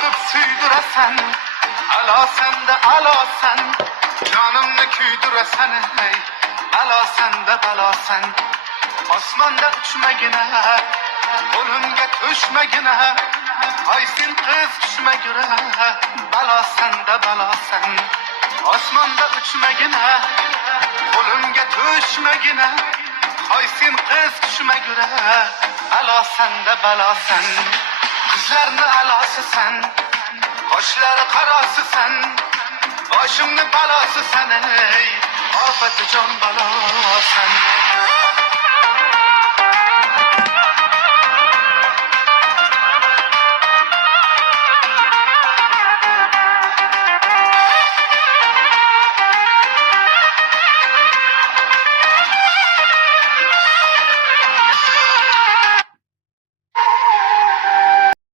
bakıp süydüresen, ala sende ala sen, canımı küydüresen ey, ala sende bela sen. Osmanda uçmagina, qo'limga to'shmagina, qaysin qiz tushmagina, balo senda balo sen. Osmonda uchmagina, qo'limga to'shmagina, qaysin qiz tushmagina, balo senda balo sen. Qizlarni alosi sen, qoshlari qarasi sen, boshimni balosi sen ey, ofati jon balo sen.